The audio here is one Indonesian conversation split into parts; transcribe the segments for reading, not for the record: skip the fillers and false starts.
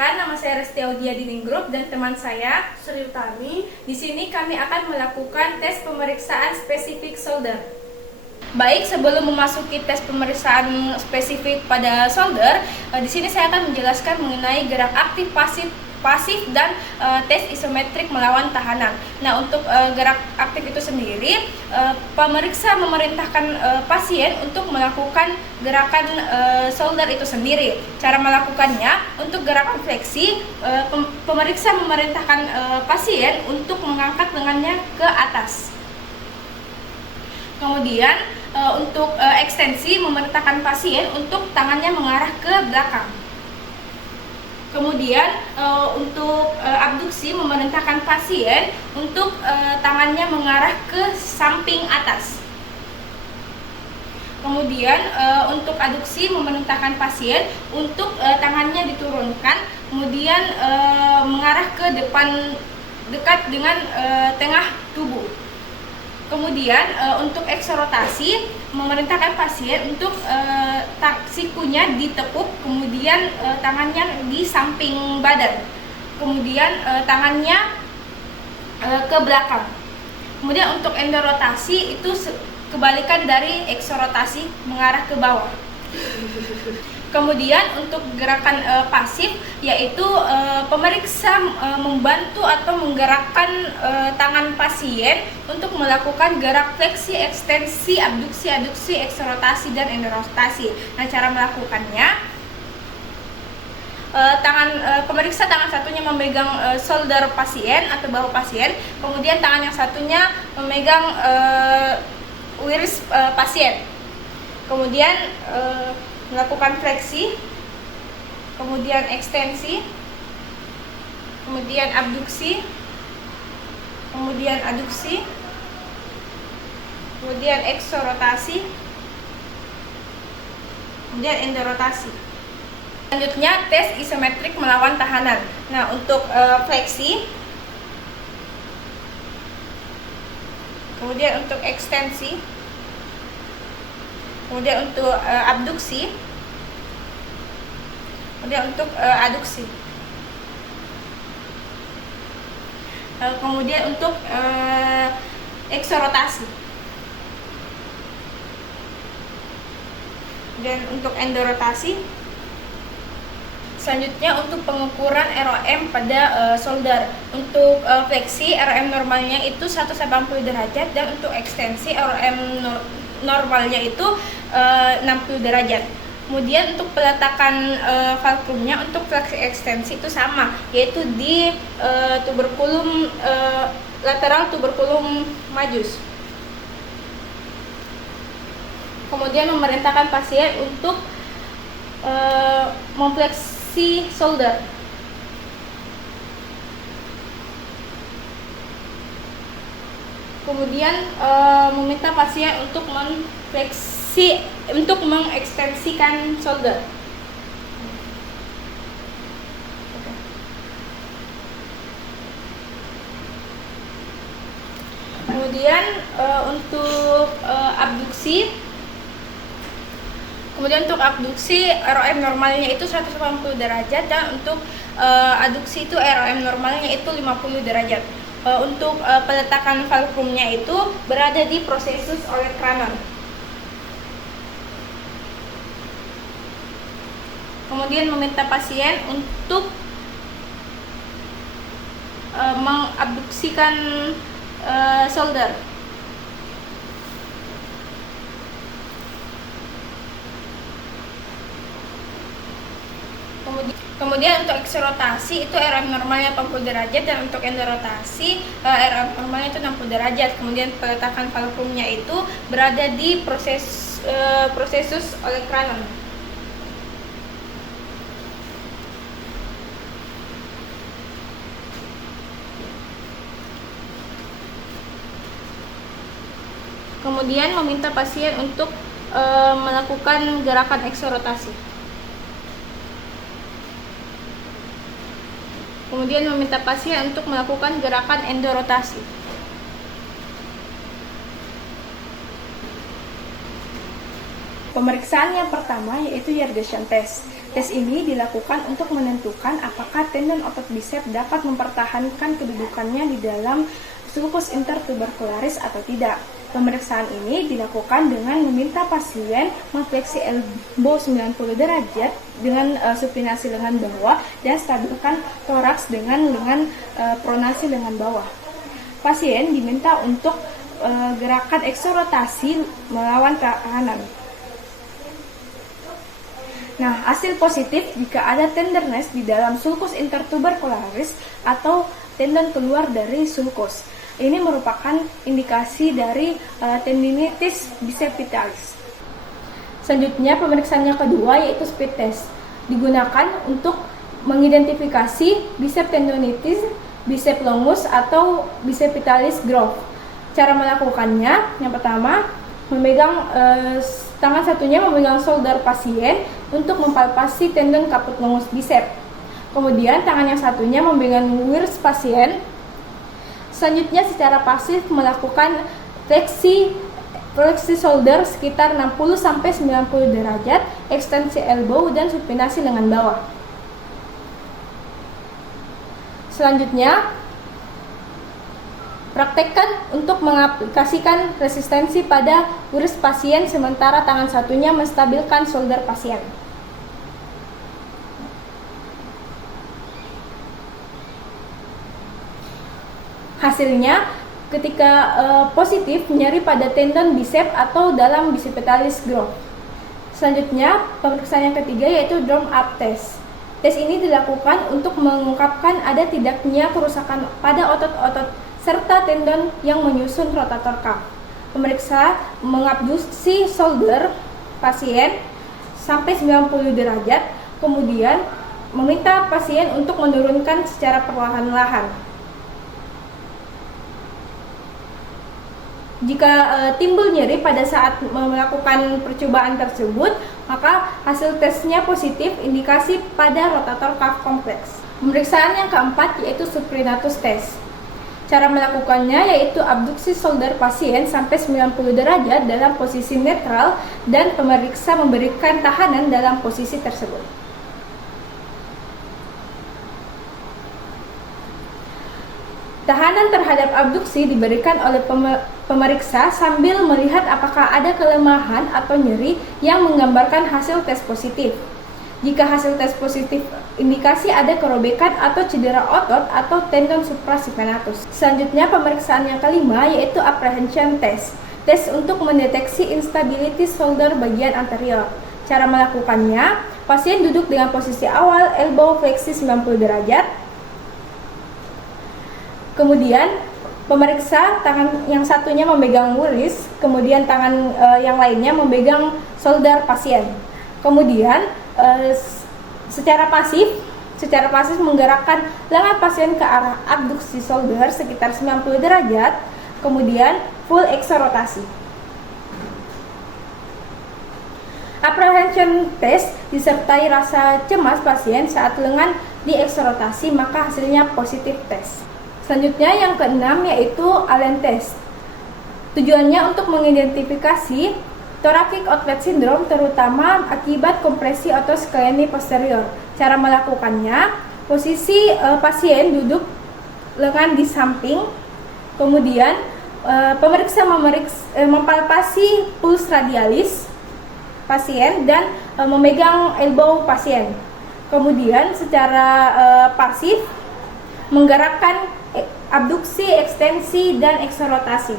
Perkenalkan, nama saya Resti Audia Diningrup dan teman saya Sri Utami. Di sini kami akan melakukan tes pemeriksaan spesifik solder. Baik, sebelum memasuki tes pemeriksaan spesifik pada solder, di sini saya akan menjelaskan mengenai gerak aktif pasif dan tes isometrik melawan tahanan. Nah, untuk gerak aktif itu sendiri, pemeriksa memerintahkan pasien untuk melakukan gerakan solder itu sendiri. Cara melakukannya, untuk gerakan fleksi, pemeriksa memerintahkan pasien untuk mengangkat lengannya ke atas. Kemudian untuk ekstensi, memerintahkan pasien untuk tangannya mengarah ke belakang. Kemudian untuk abduksi, memerintahkan pasien untuk tangannya mengarah ke samping atas. Kemudian untuk aduksi, memerintahkan pasien untuk tangannya diturunkan, kemudian mengarah ke depan dekat dengan tengah tubuh. Kemudian untuk eksorotasi, memerintahkan pasien untuk sikunya ditekuk, kemudian tangannya di samping badan, kemudian tangannya ke belakang. Kemudian untuk endorotasi itu kebalikan dari eksorotasi, mengarah ke bawah. Kemudian untuk gerakan pasif, yaitu pemeriksa membantu atau menggerakkan tangan pasien untuk melakukan gerak fleksi, ekstensi, abduksi, eksorotasi, dan endorotasi. Nah, cara melakukannya, pemeriksa tangan satunya memegang shoulder pasien atau bahu pasien, kemudian tangan yang satunya memegang wiris pasien. Kemudian melakukan fleksi, kemudian ekstensi, kemudian abduksi, kemudian aduksi, kemudian eksorotasi, kemudian endorotasi. Selanjutnya tes isometrik melawan tahanan. Nah, untuk fleksi, kemudian untuk ekstensi, kemudian untuk abduksi, kemudian untuk aduksi, kemudian untuk eksorotasi, dan untuk endorotasi. Selanjutnya untuk pengukuran ROM pada solder. Untuk fleksi, ROM normalnya itu 180 derajat, dan untuk ekstensi ROM normalnya itu 60 derajat. Kemudian untuk peletakan fulcrumnya, untuk fleksi ekstensi itu sama, yaitu di tuberculum lateral tuberculum majus. Kemudian memerintahkan pasien untuk memfleksi solder. Kemudian meminta pasien untuk mengekstensikan solder. Kemudian untuk abduksi, ROM normalnya itu 180 derajat, dan untuk aduksi itu ROM normalnya itu 50 derajat. Untuk peletakan fulcrumnya itu berada di prosesus olecranon. Kemudian meminta pasien untuk mengabduksikan solder. Kemudian untuk eksorotasi itu ROM normalnya 80 derajat, dan untuk endorotasi ROM normalnya itu 60 derajat. Kemudian peletakan fulcrumnya itu berada di prosesus olecranon. Kemudian meminta pasien untuk melakukan gerakan eksorotasi. Kemudian meminta pasien untuk melakukan gerakan endorotasi. Pemeriksaan yang pertama yaitu Yergesian test. Tes ini dilakukan untuk menentukan apakah tendon otot bisep dapat mempertahankan kedudukannya di dalam sulcus intertubercularis atau tidak. Pemeriksaan ini dilakukan dengan meminta pasien memfleksi elbow 90 derajat dengan supinasi lengan bawah dan stabilkan toraks dengan pronasi lengan bawah. Pasien diminta untuk gerakan eksorotasi melawan kanan. Nah, hasil positif jika ada tenderness di dalam sulcus intertubercularis atau tendon keluar dari sulcus. Ini merupakan indikasi dari tendinitis bicepitalis. Selanjutnya, pemeriksaan yang kedua yaitu speed test. Digunakan untuk mengidentifikasi bicep tendonitis, bicep longus atau bicepitalis growth. Cara melakukannya, yang pertama, memegang tangan satunya memegang shoulder pasien untuk mempalpasi tendon caput longus bicep. Kemudian tangan yang satunya memegang wirs pasien. Selanjutnya secara pasif melakukan fleksi shoulder sekitar 60-90 derajat, ekstensi elbow dan supinasi lengan bawah. Selanjutnya, praktekkan untuk mengaplikasikan resistensi pada wirs pasien sementara tangan satunya menstabilkan shoulder pasien. Hasilnya, ketika positif, nyeri pada tendon bicep atau dalam bicepitalis growth. Selanjutnya, pemeriksaan yang ketiga yaitu drum up test. Tes ini dilakukan untuk mengungkapkan ada tidaknya kerusakan pada otot-otot serta tendon yang menyusun rotator cuff. Pemeriksa mengabduksi shoulder pasien sampai 90 derajat, kemudian meminta pasien untuk menurunkan secara perlahan-lahan. Jika timbul nyeri pada saat melakukan percobaan tersebut, maka hasil tesnya positif, indikasi pada rotator cuff kompleks. Pemeriksaan yang keempat yaitu supinatus test. Cara melakukannya yaitu abduksi shoulder pasien sampai 90 derajat dalam posisi netral dan pemeriksa memberikan tahanan dalam posisi tersebut. Tahanan terhadap abduksi diberikan oleh pemeriksa sambil melihat apakah ada kelemahan atau nyeri yang menggambarkan hasil tes positif. Jika hasil tes positif indikasi ada kerobekan atau cedera otot atau tendon supraspinatus. Selanjutnya, pemeriksaan yang kelima yaitu apprehension test. Tes untuk mendeteksi instability shoulder bagian anterior. Cara melakukannya, pasien duduk dengan posisi awal elbow fleksi 90 derajat. Kemudian pemeriksa tangan yang satunya memegang wiris, kemudian tangan yang lainnya memegang shoulder pasien. Kemudian secara pasif menggerakkan lengan pasien ke arah abduksi shoulder sekitar 90 derajat, kemudian full eksorotasi. Apprehension test disertai rasa cemas pasien saat lengan dieksorotasi, maka hasilnya positif test. Selanjutnya yang keenam yaitu Allen test. Tujuannya untuk mengidentifikasi thoracic outlet syndrome terutama akibat kompresi otot skleni posterior. Cara melakukannya, posisi pasien duduk lengan di samping, kemudian pemeriksa mempalpasi puls radialis pasien dan memegang elbow pasien. Kemudian secara pasif menggerakkan abduksi, ekstensi, dan eksorotasi.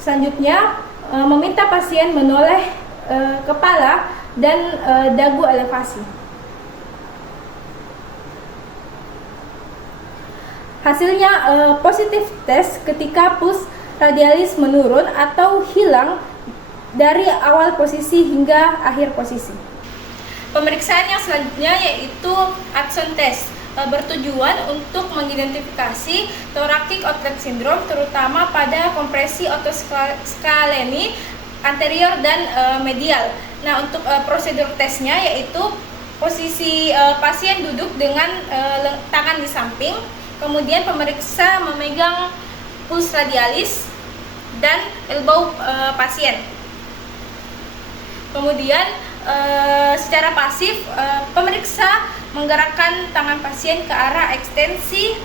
Selanjutnya, meminta pasien menoleh kepala dan dagu elevasi. Hasilnya positif tes ketika puls radialis menurun atau hilang dari awal posisi hingga akhir posisi. Pemeriksaan yang selanjutnya yaitu Hudson test. Bertujuan untuk mengidentifikasi thoracic outlet syndrome terutama pada kompresi otot skaleni anterior dan medial. Nah, untuk prosedur tesnya yaitu posisi pasien duduk dengan tangan di samping, kemudian pemeriksa memegang puls radialis dan elbow pasien. Kemudian secara pasif pemeriksa menggerakkan tangan pasien ke arah ekstensi,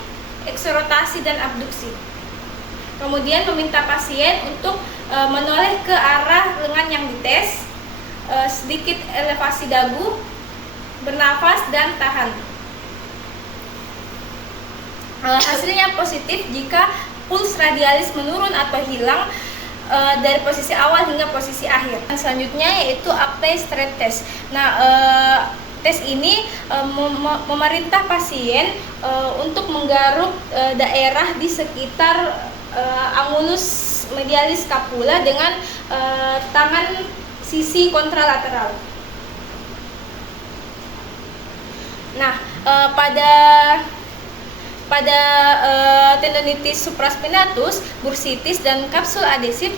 eksorotasi, dan abduksi. Kemudian meminta pasien untuk menoleh ke arah lengan yang dites, sedikit elevasi dagu, bernafas, dan tahan. Hasilnya positif jika puls radialis menurun atau hilang dari posisi awal hingga posisi akhir. Dan selanjutnya yaitu apnea stress test. Nah, tes ini memerintah pasien untuk menggaruk daerah di sekitar angulus medialis scapula dengan tangan sisi kontralateral. Nah, pada tendonitis supraspinatus, bursitis, dan kapsul adesif,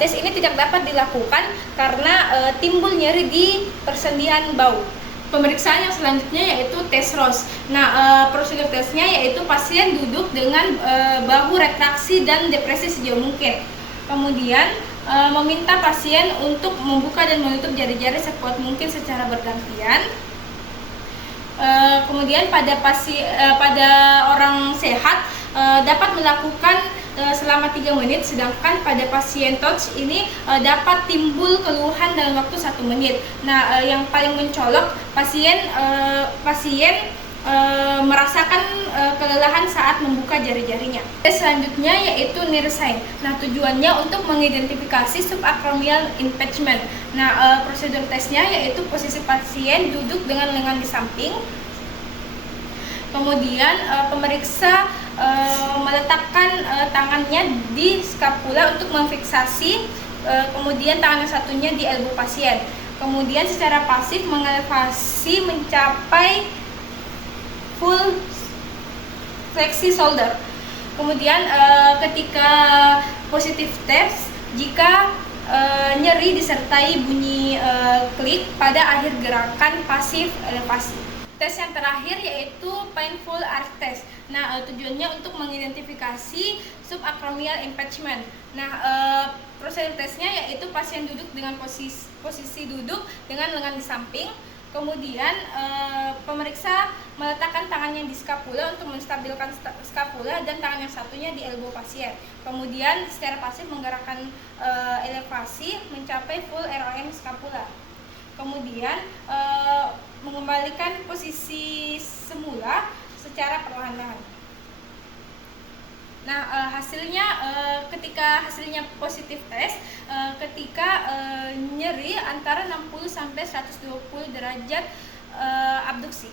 tes ini tidak dapat dilakukan karena timbul nyeri di persendian bau. Pemeriksaan yang selanjutnya yaitu tes Ross. Nah, prosedur tesnya yaitu pasien duduk dengan bahu retraksi dan depresi sejauh mungkin. Kemudian meminta pasien untuk membuka dan menutup jari-jari sekuat mungkin secara bergantian. Kemudian pada orang sehat dapat melakukan selama 3 menit, sedangkan pada pasien TORCH ini dapat timbul keluhan dalam waktu 1 menit. Nah, yang paling mencolok pasien merasakan kelelahan saat membuka jari-jarinya. Tes selanjutnya yaitu Nierstein. Nah, tujuannya untuk mengidentifikasi subacromial impingement. Nah, prosedur tesnya yaitu posisi pasien duduk dengan lengan di samping. Kemudian pemeriksa meletakkan tangannya di scapula untuk memfiksasi, kemudian tangan yang satunya di elbow pasien. Kemudian secara pasif mengelevasi mencapai full fleksi shoulder. Kemudian ketika positif test, jika nyeri disertai bunyi klik pada akhir gerakan pasif elevasi. Tes yang terakhir yaitu painful arch test. Nah, tujuannya untuk mengidentifikasi subacromial impingement. Nah, prosedur tesnya yaitu pasien duduk dengan posisi duduk dengan lengan di samping. Kemudian pemeriksa meletakkan tangannya di scapula untuk menstabilkan scapula dan tangan yang satunya di elbow pasien. Kemudian secara pasif menggerakkan elevasi mencapai full ROM scapula. Kemudian mengembalikan posisi semula secara perlahan-lahan. Nah, hasilnya ketika hasilnya positif tes, ketika nyeri antara 60 sampai 120 derajat abduksi.